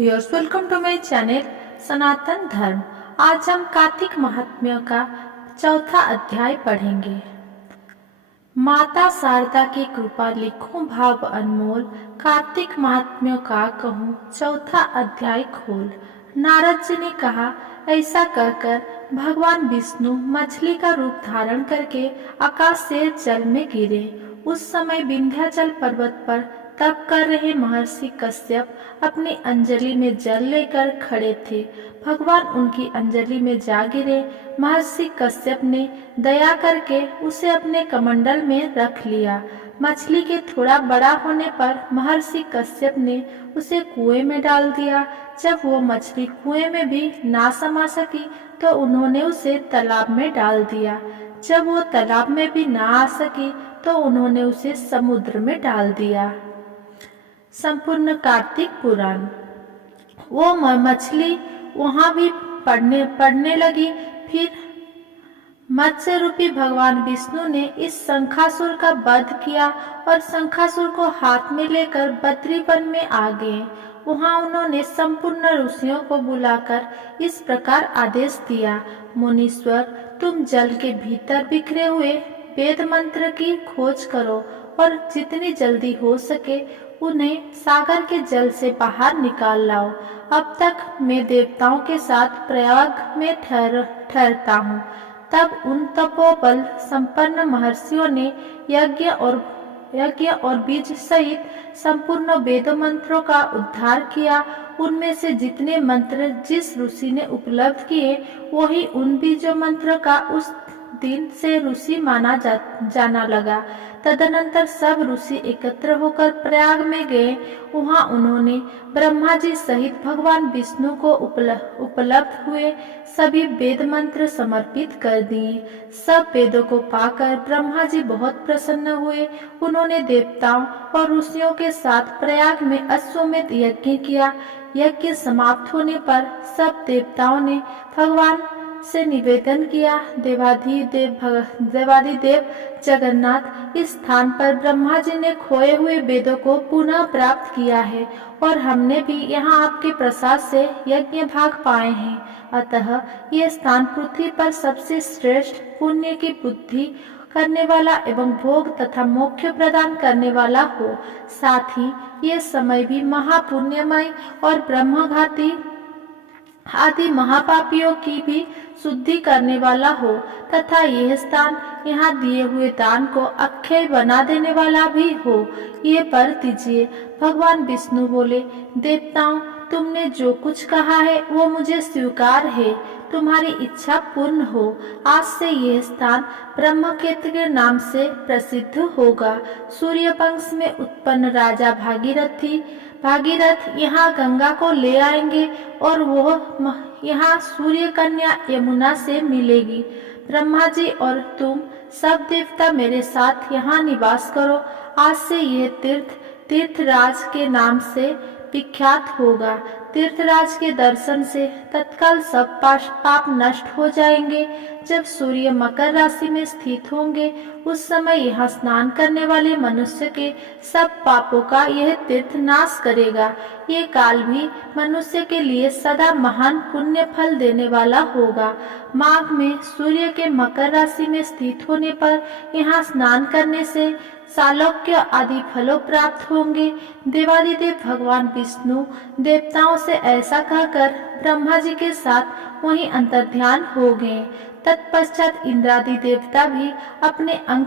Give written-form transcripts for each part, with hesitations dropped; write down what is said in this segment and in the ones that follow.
Viewers, welcome to my channel Sanatan Dharma. आज हम कार्तिक महात्म्य का चौथा अध्याय पढ़ेंगे। माता शारदा की कृपा लिखूं भाव अनमोल, कार्तिक महात्म्य का कहूँ चौथा अध्याय खोल। नारद जी ने कहा, ऐसा कहकर भगवान विष्णु मछली का रूप धारण करके आकाश से जल में गिरे। उस समय विंध्याचल पर्वत पर तप कर रहे महर्षि कश्यप अपनी अंजलि में जल लेकर खड़े थे। भगवान उनकी अंजलि में जा गिरे। महर्षि कश्यप ने दया करके उसे अपने कमंडल में रख लिया। मछली के थोड़ा बड़ा होने पर महर्षि कश्यप ने उसे कुएं में डाल दिया। जब वो मछली कुएं में भी ना समा सकी तो उन्होंने उसे तालाब में डाल दिया। जब वो तालाब में भी ना आ सकी तो उन्होंने उसे समुद्र में डाल दिया। संपूर्ण कार्तिक पुराण। वो मछली वहां भी पड़ने लगी। फिर मत्स्य रूपी भगवान विष्णु ने इस शंखासुर का वध किया और शंखासुर को हाथ में लेकर बद्रीवन में आ गए। वहां उन्होंने संपूर्ण ऋषियों को बुलाकर इस प्रकार आदेश दिया, मुनीश्वर, तुम जल के भीतर बिखरे हुए वेद मंत्र की खोज करो और जितनी जल्दी हो सके उन्हें सागर के जल से बाहर निकाल लाओ। अब तक मैं देवताओं के साथ प्रयाग में ठहरता हूँ। तब उन तपोबल संपन्न महर्षियों ने यज्ञ और बीज सहित संपूर्ण वेद मंत्रों का उद्धार किया। उनमें से जितने मंत्र जिस ऋषि ने उपलब्ध किए वही उन बीजों मंत्र का उस दिन से ऋषि माना जाना लगा। तदनंतर सब ऋषि एकत्र होकर प्रयाग में गए। वहां उन्होंने ब्रह्मा जी सहित भगवान विष्णु को उपलब्ध हुए सभी वेद मंत्र समर्पित कर दिए। सब वेदों को पाकर ब्रह्मा जी बहुत प्रसन्न हुए। उन्होंने देवताओं और ऋषियों के साथ प्रयाग में अश्वमेध यज्ञ किया। यज्ञ समाप्त होने पर सब देवताओं ने भगवान से निवेदन किया, देवाधिदेव जगन्नाथ, इस स्थान पर ब्रह्मा जी ने खोए हुए वेदों को पुनः प्राप्त किया है और हमने भी यहाँ आपके प्रसाद से यज्ञ भाग पाए हैं। अतः ये स्थान पृथ्वी पर सबसे श्रेष्ठ, पुण्य की बुद्धि करने वाला एवं भोग तथा मोक्ष प्रदान करने वाला हो। साथ ही ये समय भी महापुण्यमय और ब्रह्मघाती आदि महापापियों की भी शुद्धि करने वाला हो तथा यह स्थान यहाँ दिए हुए दान को अक्षय बना देने वाला भी हो, ये वर दीजिए। भगवान विष्णु बोले, देवताओं, तुमने जो कुछ कहा है वो मुझे स्वीकार है। तुम्हारी इच्छा पूर्ण हो। आज से यह स्थान ब्रह्मक्षेत्र के नाम से प्रसिद्ध होगा। सूर्यवंश में उत्पन्न राजा भागीरथ यहाँ गंगा को ले आएंगे और वह यहाँ सूर्य कन्या यमुना से मिलेगी। ब्रह्मा जी और तुम सब देवता मेरे साथ यहाँ निवास करो। आज से यह तीर्थराज के नाम से विख्यात होगा। तीर्थराज के दर्शन से तत्काल सब पाप नष्ट हो जाएंगे। जब सूर्य मकर राशि में स्थित होंगे उस समय यहाँ स्नान करने वाले मनुष्य के सब पापों का यह तीर्थ नाश करेगा। ये काल भी मनुष्य के लिए सदा महान पुण्य फल देने वाला होगा। माघ में सूर्य के मकर राशि में स्थित होने पर यहाँ स्नान करने से सालोक्य आदि फलों प्राप्त होंगे। देवाधिदेव भगवान विष्णु देवताओं से ऐसा कहकर ब्रह्मा जी के साथ वहीं अंतर्ध्यान हो गए। तत्पश्चात इंद्रादि देवता भी अपने अंग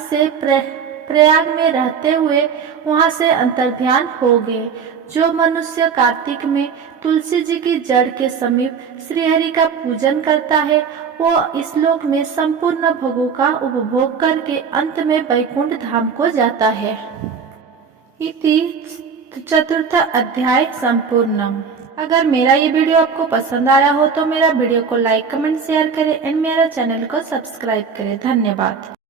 से प्रयाग में रहते हुए वहां से अंतर्ध्यान हो गए। जो मनुष्य कार्तिक में तुलसी जी की जड़ के समीप श्रीहरि का पूजन करता है वो इस लोक में संपूर्ण भोगों का उपभोग करके अंत में वैकुंठ धाम को जाता है। इति चतुर्थ अध्याय संपूर्णम। अगर मेरा ये वीडियो आपको पसंद आया हो तो मेरा वीडियो को लाइक, कमेंट, शेयर करें एंड मेरा चैनल को सब्सक्राइब करें। धन्यवाद।